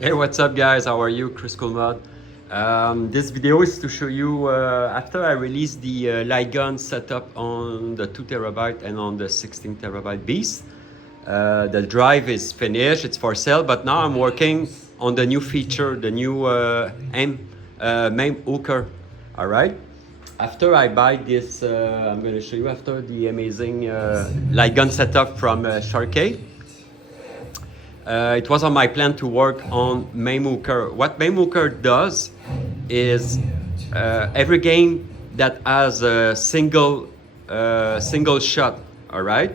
Hey, what's up guys? How are you? Kriscoolmod. This video is to show you after I released the LightGun setup on the 2TB and on the 16TB Beast. The drive is finished, it's for sale, but now I'm working on the new feature, the new Mame Hooker. Alright? After I buy this, I'm going to show you after the amazing LightGun setup from Sharkade. It was on my plan to work on Mame Hooker. What Mame Hooker does is every game that has a single shot, all right,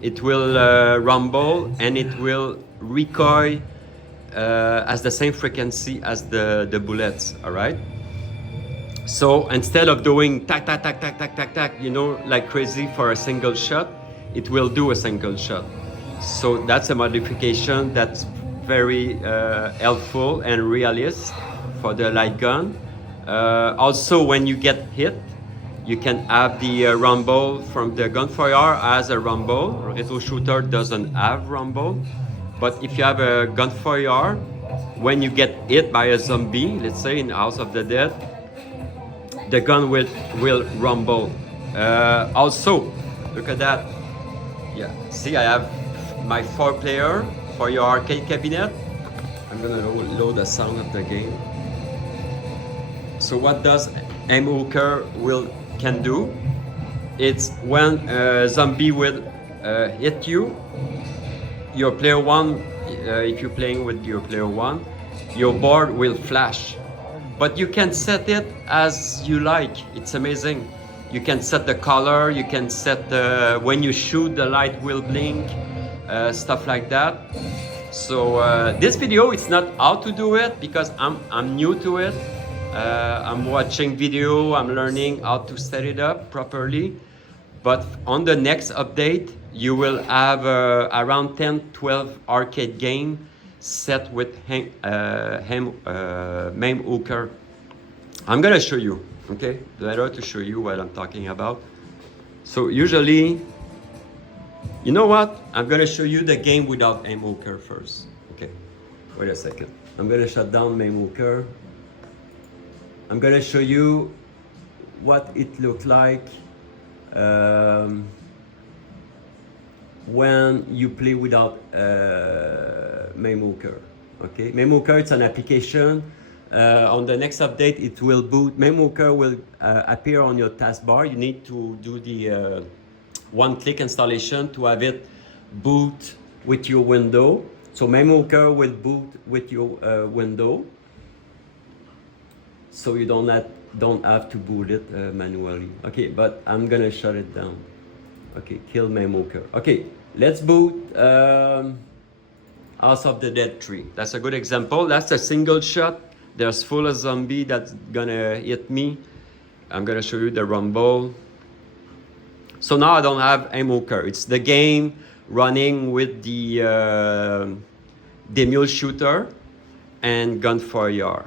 it will rumble and it will recoil as the same frequency as the bullets, all right. So instead of doing tack tack tack tack tack tack tack, you know, like crazy for a single shot, it will do a single shot. So that's a modification that's very helpful and realist for the LightGun. Also, when you get hit, you can have the rumble from the gunfire as a rumble. Retro shooter doesn't have rumble, but if you have a gunfire, when you get hit by a zombie, let's say in House of the Dead, the gun will rumble. Also, look at that. Yeah, see, I have my 4-player for your arcade cabinet. I'm gonna load the sound of the game. So what does Mame Hooker can do? It's when a zombie will hit you, your player one, if you're playing with your player one, your board will flash. But you can set it as you like. It's amazing. You can set the color, you can set when you shoot, the light will blink. Stuff like that. So this video, it's not how to do it because I'm new to it. I'm watching video, I'm learning how to set it up properly. But on the next update, you will have around 10-12 arcade game set with Mame Hooker. I'm gonna show you, okay? Better to show you what I'm talking about. So usually, you know what? I'm gonna show you the game without Mame Hooker first. Okay, wait a second. I'm gonna shut down Mame Hooker. I'm gonna show you what it looks like when you play without Mame Hooker. Okay, Mame Hooker, it's an application. On the next update, it will boot. Mame Hooker will appear on your taskbar. You need to do the one-click installation to have it boot with your window. So Mame Hooker will boot with your window, so you don't have to boot it manually. Okay, but I'm gonna shut it down. Okay, kill Mame Hooker. Okay, let's boot House of the Dead 3. That's a good example. That's a single shot. There's full of zombie that's gonna hit me. I'm gonna show you the rumble. So now I don't have Mame Hooker. It's the game running with the demule shooter and gunfire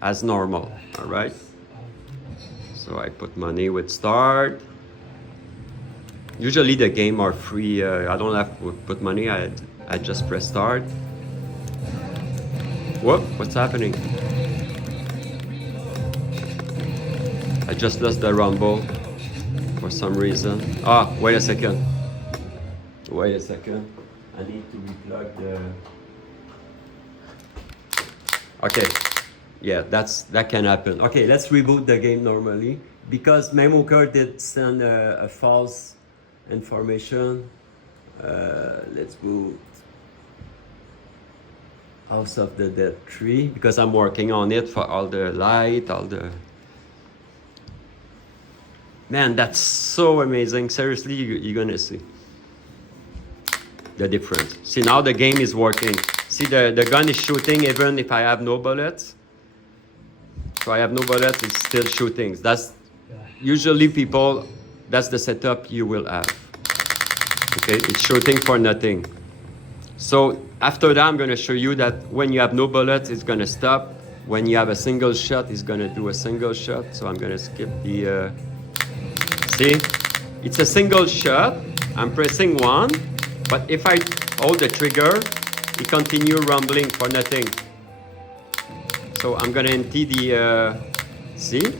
as normal, all right? So I put money with start. Usually the game are free. I don't have to put money. I just press start. Whoop, what's happening? I just lost the rumble for some reason. Ah, wait a second. Wait a second. I need to replug the... Okay. Yeah, that can happen. Okay, let's reboot the game normally. Because Mame Hooker did send a false information. Let's boot House of the Dead 3 because I'm working on it for all the light, all the... Man, that's so amazing. Seriously, you're gonna see the difference. See, now the game is working. See, the gun is shooting even if I have no bullets. So I have no bullets, it's still shooting. That's usually people, that's the setup you will have. Okay, it's shooting for nothing. So after that, I'm gonna show you that when you have no bullets, it's gonna stop. When you have a single shot, it's gonna do a single shot. So I'm gonna skip the... See, it's a single shot. I'm pressing 1, but if I hold the trigger, it continues rumbling for nothing. So I'm gonna empty the, see?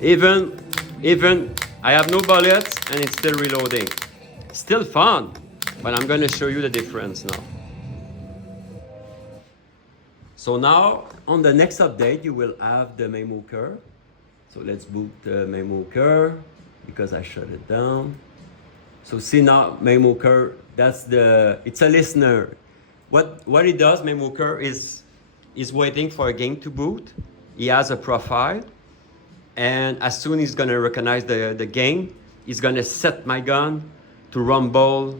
Even I have no bullets and it's still reloading. Still fun, but I'm gonna show you the difference now. So now, on the next update, you will have the Mooker. So let's boot the Mooker, because I shut it down. So see now, Mooker, it's a listener. What it does, Mooker, is waiting for a game to boot. He has a profile, and as soon as he's gonna recognize the game, he's gonna set my gun to rumble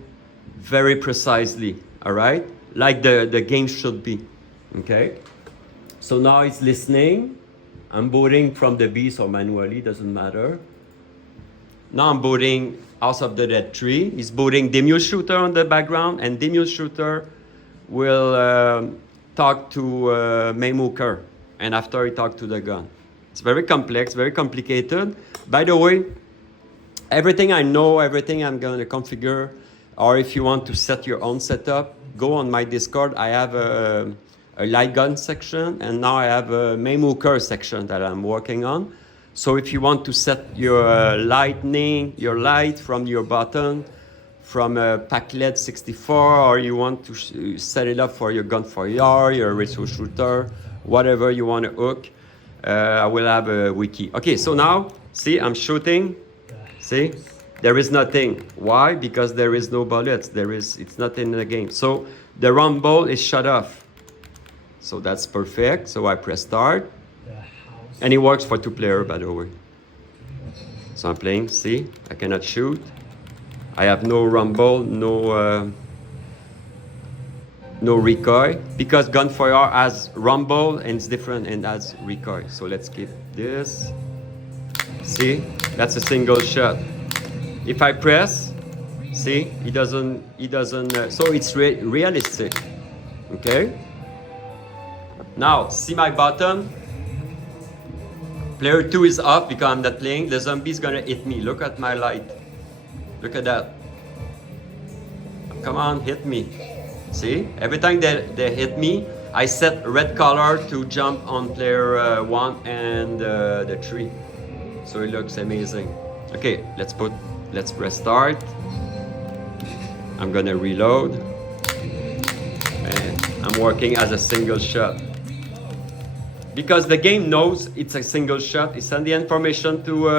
very precisely, all right? Like the game should be. Okay, so now it's listening. I'm booting from the beast or manually, doesn't matter. Now I'm booting House of the Dead 3. He's booting the mule shooter on the background, and the mule shooter will talk to Mooker, and after he talks to the gun. It's very complex, very complicated. By the way, everything I know, everything I'm gonna configure, or if you want to set your own setup, go on my Discord. I have a LightGun section, and now I have a Mooker section that I'm working on. So if you want to set your your light from your button, from a Packlet 64, or you want to set it up for your gun for your retro shooter, whatever you want to hook, I will have a wiki. Okay, so now, see, I'm shooting. See, there is nothing. Why? Because there is no bullets. It's not in the game. So the rumble is shut off. So that's perfect. So I press start. And it works for 2 players, by the way. So I'm playing, see, I cannot shoot. I have no rumble, no recoil, because gunfire has rumble and it's different and has recoil. So let's keep this. See, that's a single shot. If I press, see, he doesn't, so it's realistic, okay? Now, see my button? Player 2 is off because I'm not playing. The zombie is gonna hit me. Look at my light. Look at that. Come on, hit me. See? Every time they hit me, I set red color to jump on player 1 and the 3. So it looks amazing. Okay, let's press start. I'm gonna reload. And I'm working as a single shot. Because the game knows it's a single shot, it sends the information to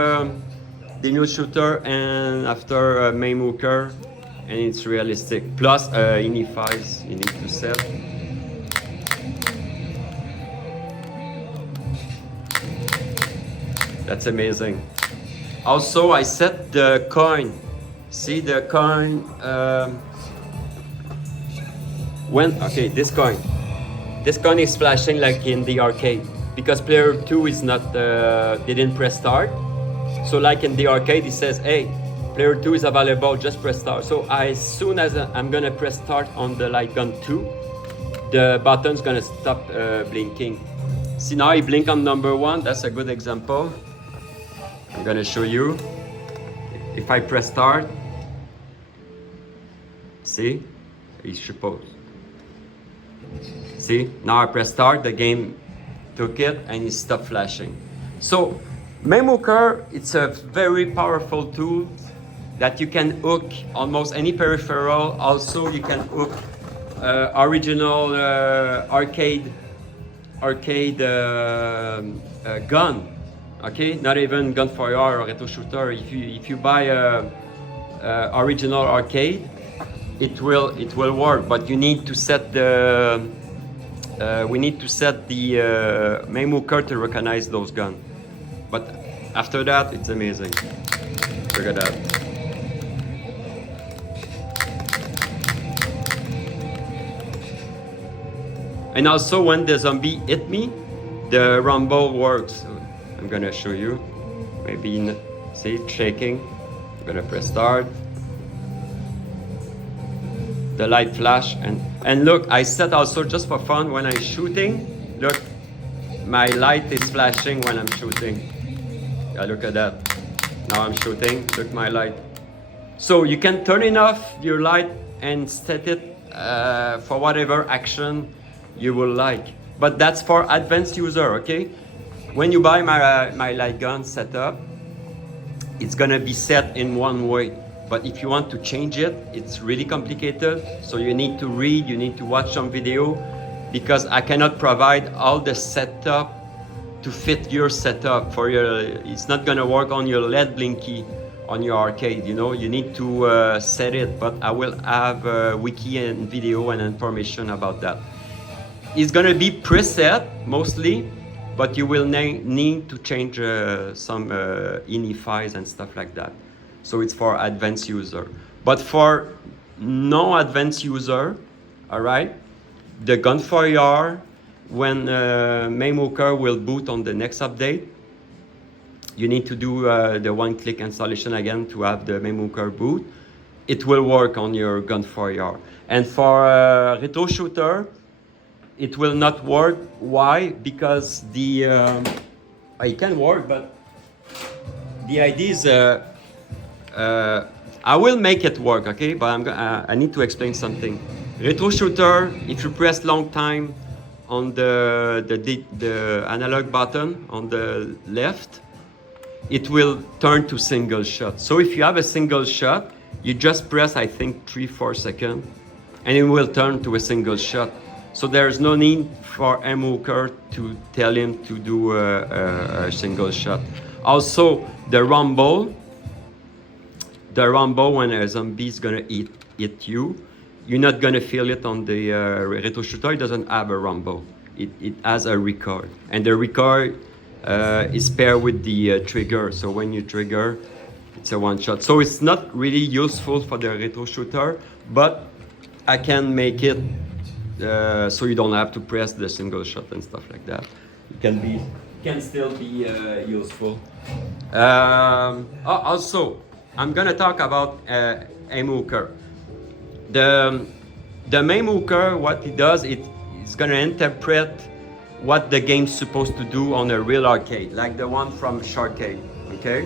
the new shooter, and after Mooker, and it's realistic. Plus inifies, you need to set. That's amazing. Also, I set the coin. See the coin? Okay, this coin. This gun is flashing like in the arcade because player 2 is not didn't press start. So like in the arcade, it says, "Hey, player 2 is available. Just press start." So as soon as I'm gonna press start on the LightGun 2, the button's gonna stop blinking. See now it blink on number 1. That's a good example. I'm gonna show you. If I press start, see, it's supposed. See, now I press start, the game took it and it stopped flashing. So, Mooker, it's a very powerful tool that you can hook almost any peripheral. Also, you can hook original arcade gun. Okay, not even gunfire or retro shooter. If you buy a original arcade, it will work, but you need to set the we need to set the Mooker to recognize those guns. But after that, it's amazing. Look at that. And also, when the zombie hit me, the rumble works. So I'm gonna show you. Maybe see it shaking. I'm gonna press start. The light flash and look, I set also just for fun when I'm shooting. Look, my light is flashing when I'm shooting. Yeah, look at that. Now I'm shooting. Look my light. So you can turn off your light and set it for whatever action you will like. but that's for advanced user, okay? When you buy my LightGun setup, it's gonna be set in one way. But if you want to change it, it's really complicated. So you need to read, you need to watch some video, because I cannot provide all the setup to fit your setup for your, it's not gonna work on your LED blinky on your arcade, you know, you need to set it, but I will have a wiki and video and information about that. It's gonna be preset mostly, but you will need to change some ini files and stuff like that. So it's for advanced user. But for no-advanced user, all right, the Gun4AR, when MameMooker will boot on the next update, you need to do the one-click installation again to have the MameMooker boot. It will work on your Gun4AR. And for retro shooter, it will not work. Why? Because the it can work, but the idea is I will make it work, okay? But I need to explain something. Retro shooter, if you press long time on the analog button on the left, it will turn to single shot. So if you have a single shot, you just press, I think, 3-4 seconds, and it will turn to a single shot. So there's no need for MameMooker to tell him to do a single shot. Also, the rumble when a zombie is gonna hit you, you're not gonna feel it on the retro shooter. It doesn't have a rumble. It has a recoil, and the recoil is paired with the trigger. So when you trigger, it's a one shot. So it's not really useful for the retro shooter, but I can make it so you don't have to press the single shot and stuff like that. It can still be useful. Also, I'm gonna talk about MameMooker. The MameMooker, what it does, it's gonna interpret what the game's supposed to do on a real arcade, like the one from Sharkade, okay?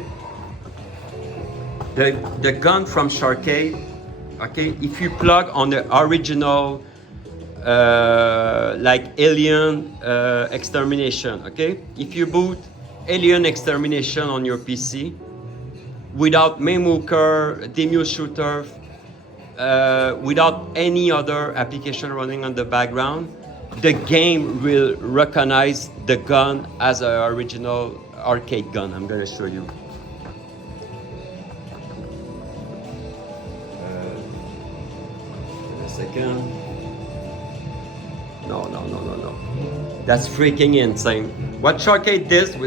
The gun from Sharkade, okay, if you plug on the original like Alien Extermination, okay? If you boot Alien Extermination on your PC without MameMooker, Demo Shooter, without any other application running on the background, the game will recognize the gun as an original arcade gun. I'm gonna show you. In a second. No. That's freaking insane. What Sharkade did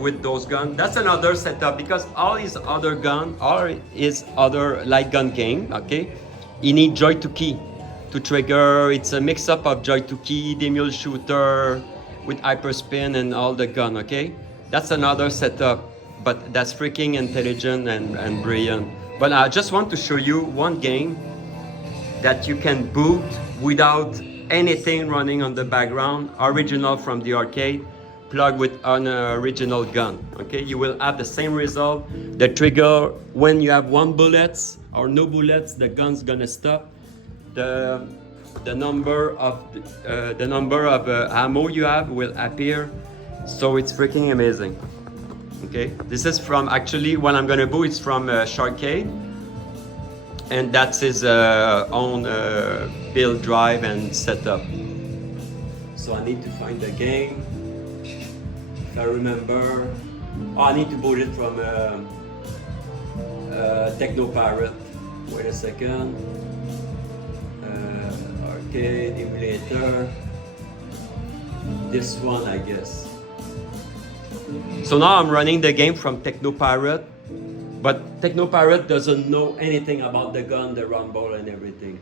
with those guns, that's another setup, because all his other gun, all his other light gun game, okay, you need joy to key to trigger. It's a mix-up of joy to key, Demo Shooter with Hyperspin and all the gun, okay? That's another setup, but that's freaking intelligent and brilliant. But I just want to show you one game that you can boot without anything running on the background, original from the arcade, plug with an original gun, okay? You will have the same result. The trigger, when you have one bullets or no bullets, the gun's gonna stop. The number of ammo you have will appear. So it's freaking amazing. Okay, this is from, actually what I'm gonna boot is from Sharkade, and that's his own build drive and setup. So I need to find the game. If I remember, I need to boot it from Techno Pirate. Wait a second. Arcade emulator. This one, I guess. So now I'm running the game from Techno Pirate, but Techno Pirate doesn't know anything about the gun, the rumble, and everything.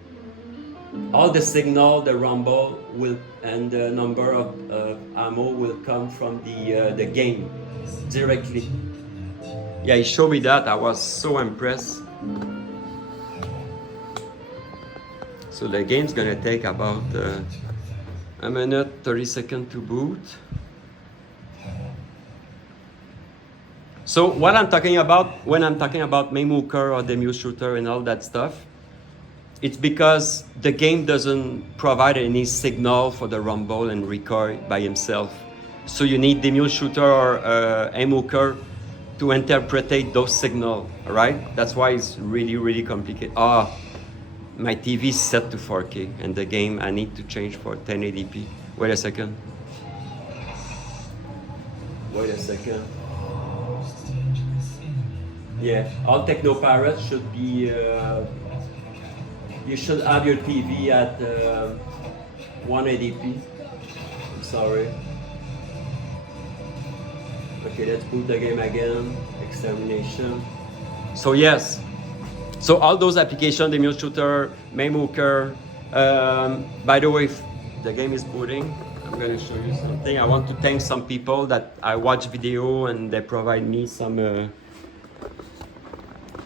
All the signal, the rumble will, and the number of ammo will come from the game directly. Yeah, he showed me that. I was so impressed. So the game's gonna take about a minute, 30 seconds to boot. So what I'm talking about when I'm talking about MameMooker or Demo Shooter and all that stuff, it's because the game doesn't provide any signal for the rumble and recoil by himself. So you need the mule shooter or emulation to interpret those signals, all right? That's why it's really, really complicated. My TV is set to 4K and the game I need to change for 1080p. Wait a second. Wait a second. Yeah, all techno pirates should be, you should have your TV at 180p. I'm sorry. Okay, let's boot the game again. Extermination. So yes. So all those applications, the mule shooter, Mame. By the way, if the game is booting, I'm going to show you something. I want to thank some people that I watch video and they provide me some...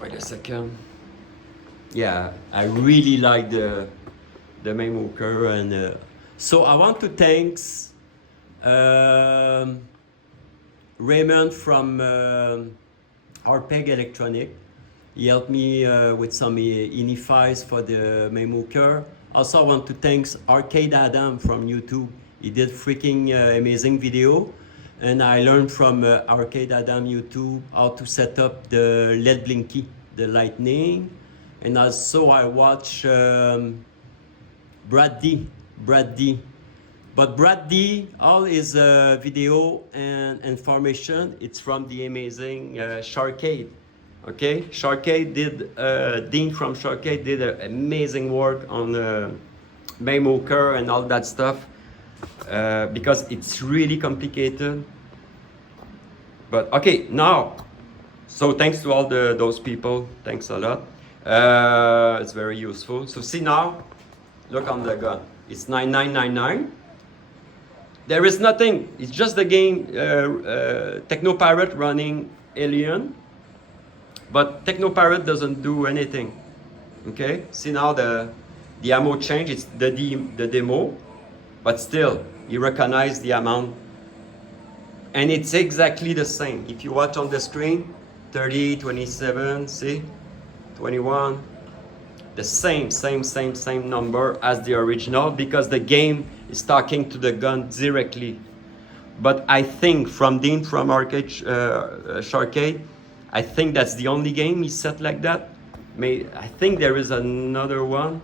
wait a second. Yeah, I really like the Mame. And so I want to thank Raymond from Arpeg Electronic. He helped me with some ini files for the Mame. Also, I want to thank Arcade Adam from YouTube. He did freaking amazing video. And I learned from Arcade Adam YouTube how to set up the LED blinky, the lightning. And also I watch Brad D. But Brad D, all his video and information, it's from the amazing Sharkade. Okay, Sharkade did, Dean from Sharkade did amazing work on Mame and all that stuff because it's really complicated. But okay, now, so thanks to all those people, thanks a lot. It's very useful. So see now, look on the gun. It's 9999. There is nothing. It's just the game Techno Pirate running Alien. But Techno Pirate doesn't do anything. Okay? See now the ammo change. It's the demo. But still, you recognize the amount. And it's exactly the same. If you watch on the screen, 30, 27, see? 21. The same number as the original because the game is talking to the gun directly. But I think from Dean from Sharkade, I think that's the only game he set like that. I think there is another one,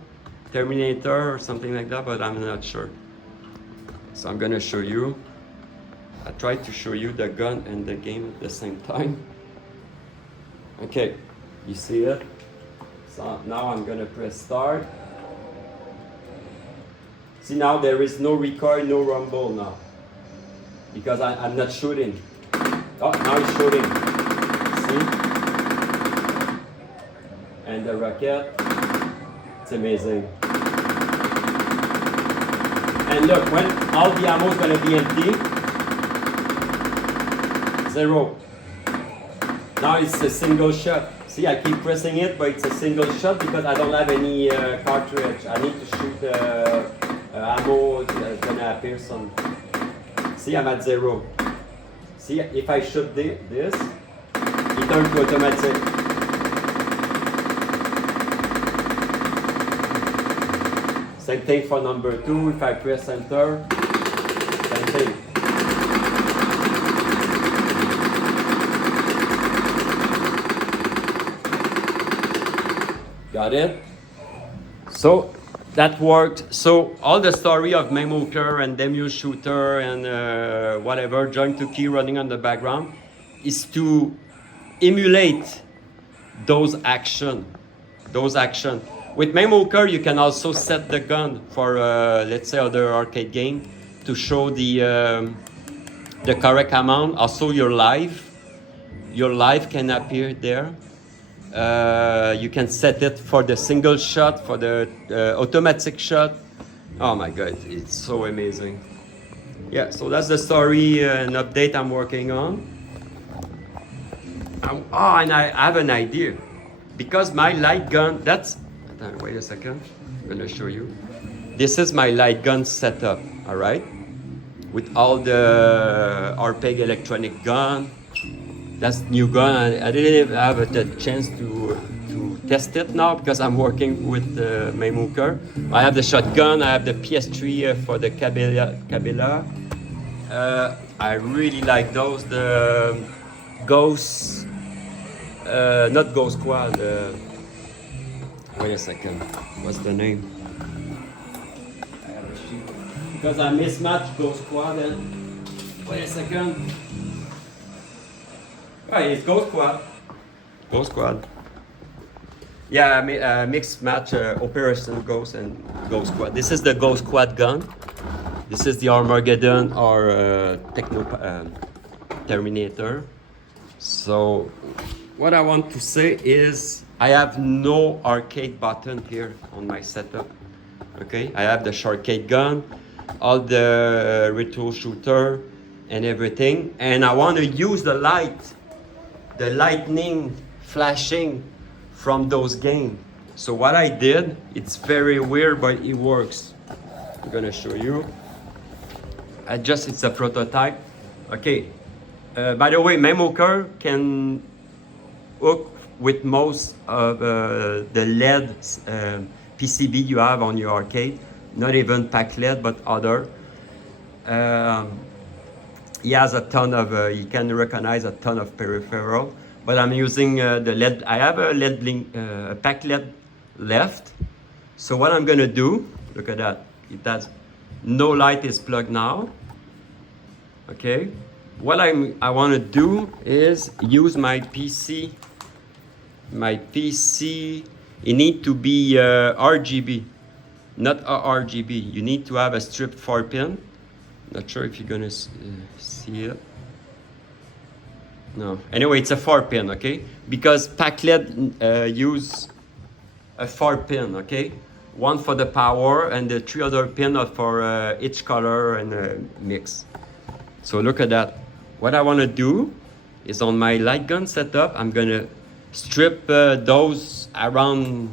Terminator or something like that, but I'm not sure. So I'm gonna show you. I tried to show you the gun and the game at the same time. Okay, you see it? So now I'm gonna press start. See now there is no recoil, no rumble now. Because I'm not shooting. Oh, now it's shooting. See? And the rocket, it's amazing. And look, when all the ammo is gonna be empty, 0. Now it's a single shot. See, I keep pressing it, but it's a single shot because I don't have any cartridge. I need to shoot ammo that's gonna appear some. See, I'm at 0. See, if I shoot this, it turns to automatic. Same thing for number 2. If I press enter, same thing. Got it? So that worked. So all the story of Mame and Demu shooter and whatever, join to key running on the background is to emulate those action. With Mame you can also set the gun for let's say other arcade game to show the correct amount. Also your life can appear there. You can set it for the single shot, for the automatic shot. Oh my god, it's so amazing. Yeah, so that's the story and update I'm working on. And I have an idea. Because my light gun, wait a second, I'm gonna show you. This is my light gun setup, all right? With all the Arpeg electronic gun. That's new gun. I didn't have the chance to test it now because I'm working with the non-Mooker. I have the shotgun, I have the PS3 for the Kabila. I really like those. The Ghost, not Ghost Squad. Wait a second, what's the name? I have a sheet because I mismatched Ghost Squad. And wait a second. Right, it's Ghost Squad. Ghost Squad. Yeah, mixed match Operation Ghost and Ghost Squad. This is the Ghost Squad gun. This is the Armageddon or Terminator. So what I want to say is I have no arcade button here on my setup. Okay, I have the shortcade gun, all the retro shooter and everything, and I want to use the lightning flashing from those games. So what I did, it's very weird, but it works. I'm gonna show you. It's a prototype. Okay. By the way, non-Mooker can hook with most of the LED PCB you have on your arcade. Not even pack LED, but other. He has a ton of, he can recognize a ton of peripheral. But I'm using the LED. I have a LED blink, a pack LED left. So what I'm gonna do, look at that. It has no light is plugged now. Okay. What I want to do is use my PC. My PC, it need to be RGB, not RGB. You need to have a stripped 4-pin. Not sure if you're gonna see it. No. Anyway, it's a 4-pin, okay? Because pack LED use a 4-pin, okay? One for the power and the 3 other pin are for each color and mix. So look at that. What I want to do is on my LightGun setup, I'm going to strip those around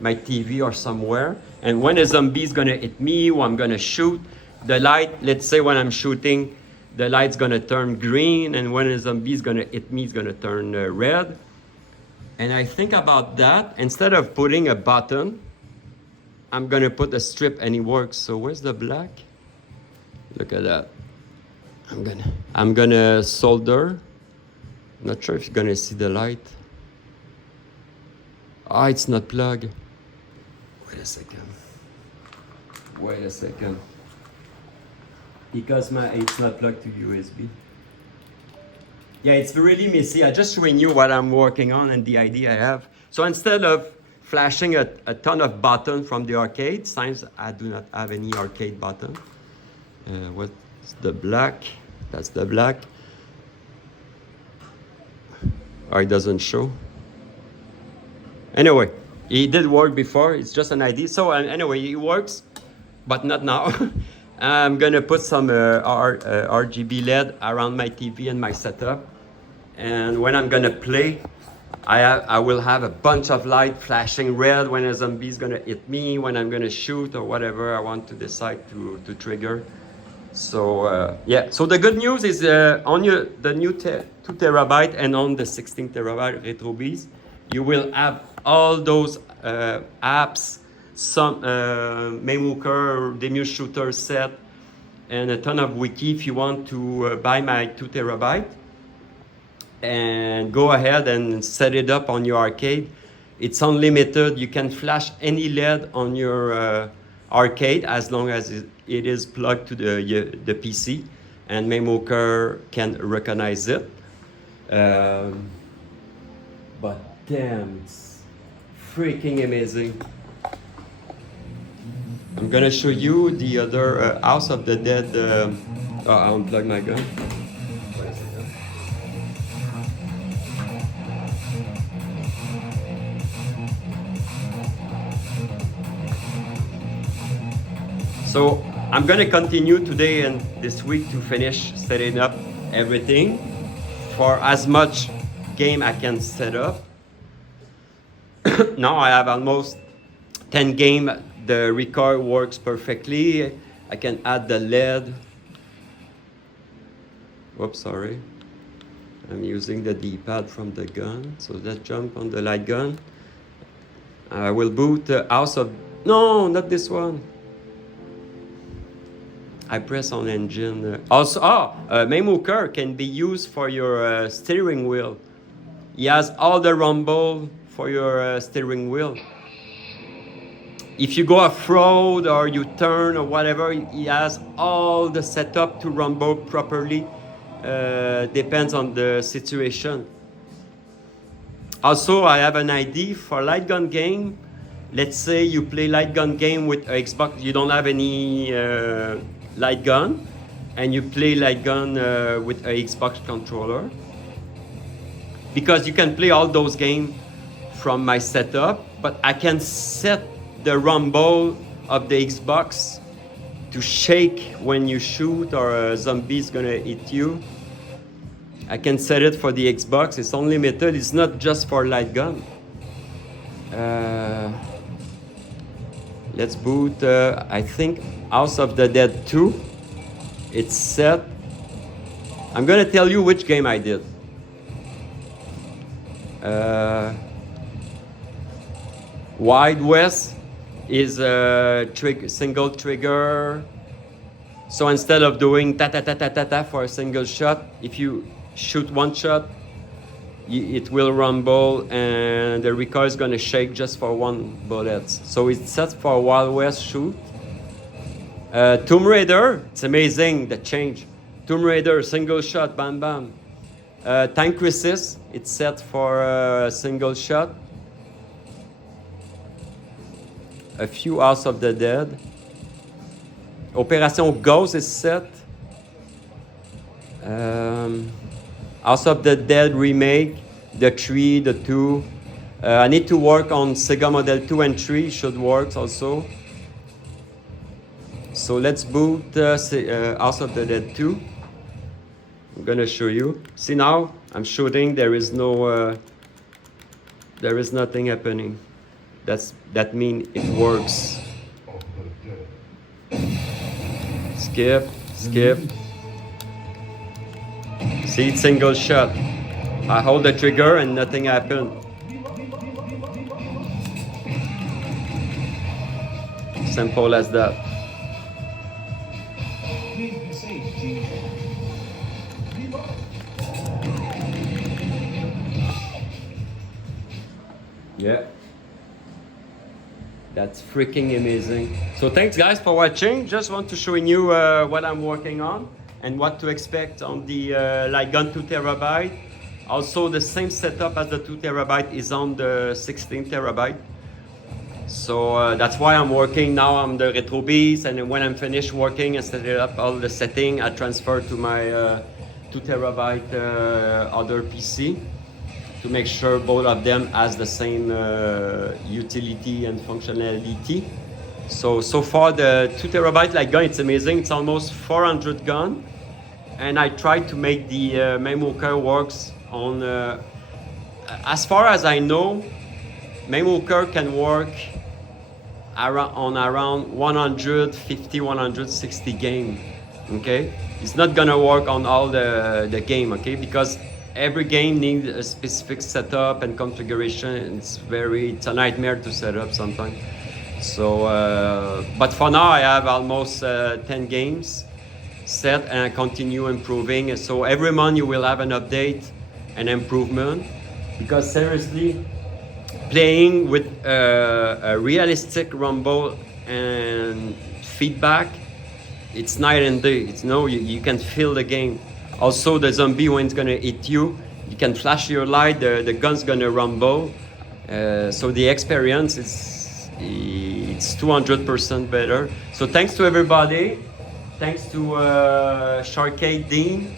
my TV or somewhere. And when a zombie is going to hit me or I'm going to shoot, the light, let's say when I'm shooting, the light's going to turn green. And when a zombie is going to hit me, it's going to turn red. And I think about that. Instead of putting a button, I'm going to put a strip and it works. So where's the black? Look at that. I'm gonna solder. Not sure if you're gonna see the light. Ah, it's not plugged. Wait a second. Because it's not plugged to USB. Yeah, it's really messy. I just showing you what I'm working on and the idea I have. So instead of flashing a ton of buttons from the arcade, since I do not have any arcade button. What's the black? That's the black. Oh, it doesn't show. Anyway, it did work before. It's just an idea. So anyway, it works, but not now. I'm gonna put some RGB LED around my TV and my setup. And when I'm gonna play, I will have a bunch of light flashing red when a zombie is gonna hit me, when I'm gonna shoot or whatever I want to decide to trigger. So yeah, so the good news is on the new 2 terabyte and on the 16 terabyte RetroBeast, you will have all those apps, some non-Mooker, demo shooter set, and a ton of wiki if you want to buy my 2 terabyte. And go ahead and set it up on your arcade. It's unlimited. You can flash any LED on your arcade as long as it is plugged to the PC, and non-Mooker can recognize it. But damn, it's freaking amazing. I'm gonna show you the other House of the Dead. I'll unplug my gun. So I'm gonna continue today and this week to finish setting up everything for as much game I can set up. Now I have almost 10 games. The Recoil works perfectly. I can add the LED. Whoops, sorry. I'm using the D-pad from the gun. So let's jump on the light gun. I will boot House of... No, not this one. I press on engine. Also, MameMooker can be used for your steering wheel. He has all the rumble for your steering wheel. If you go off-road or you turn or whatever, he has all the setup to rumble properly. Depends on the situation. Also, I have an idea for LightGun game. Let's say you play LightGun game with Xbox. You don't have any LightGun, and you play LightGun with a Xbox controller. Because you can play all those games from my setup, but I can set the rumble of the Xbox to shake when you shoot or a zombie is gonna hit you. I can set it for the Xbox. It's unlimited. It's not just for LightGun. Let's boot, I think, House of the Dead 2. It's set. I'm gonna tell you which game I did. Wild West is a single trigger. So instead of doing ta-ta-ta-ta-ta-ta for a single shot, if you shoot one shot, it will rumble and the recoil is going to shake just for one bullet. So it's set for Wild West shoot. Tomb Raider, it's amazing the change. Tomb Raider, single shot, bam bam. Time Crisis, it's set for a single shot. A few House of the Dead. Operation Ghost is set. House of the Dead remake, the 3, the 2. I need to work on Sega Model 2 and 3, should work also. So let's boot House of the Dead 2. I'm gonna show you. See now, I'm shooting, there is nothing happening. That means it works. Skip. See, it's single shot. I hold the trigger and nothing happened. Simple as that. Yeah. That's freaking amazing. So thanks guys for watching. Just want to show you what I'm working on and what to expect on the LightGun 2TB. Also the same setup as the 2TB is on the 16TB. So that's why I'm working now on the RetroBeast, and then when I'm finished working and setting up all the setting, I transfer to my 2TB other PC. To make sure both of them has the same utility and functionality. So far the 2TB LightGun, it's amazing. It's almost 400 gun. And I tried to make the MameMooker works on, as far as I know, MameMooker can work on around 150, 160 game, okay? It's not gonna work on all the game, okay? Because every game needs a specific setup and configuration. It's a nightmare to set up sometimes. So, but for now I have almost 10 games set and I continue improving. So every month you will have an update and improvement. Because seriously, playing with a realistic rumble and feedback, it's night and day. It's you can feel the game. Also, the zombie, when it's gonna hit you, you can flash your light, the gun's gonna rumble. So the experience it's 200% better. So thanks to everybody. Thanks to Sharkade Dean.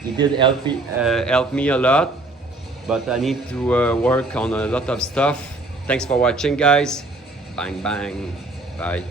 He did help me a lot, but I need to work on a lot of stuff. Thanks for watching, guys. Bang, bang. Bye.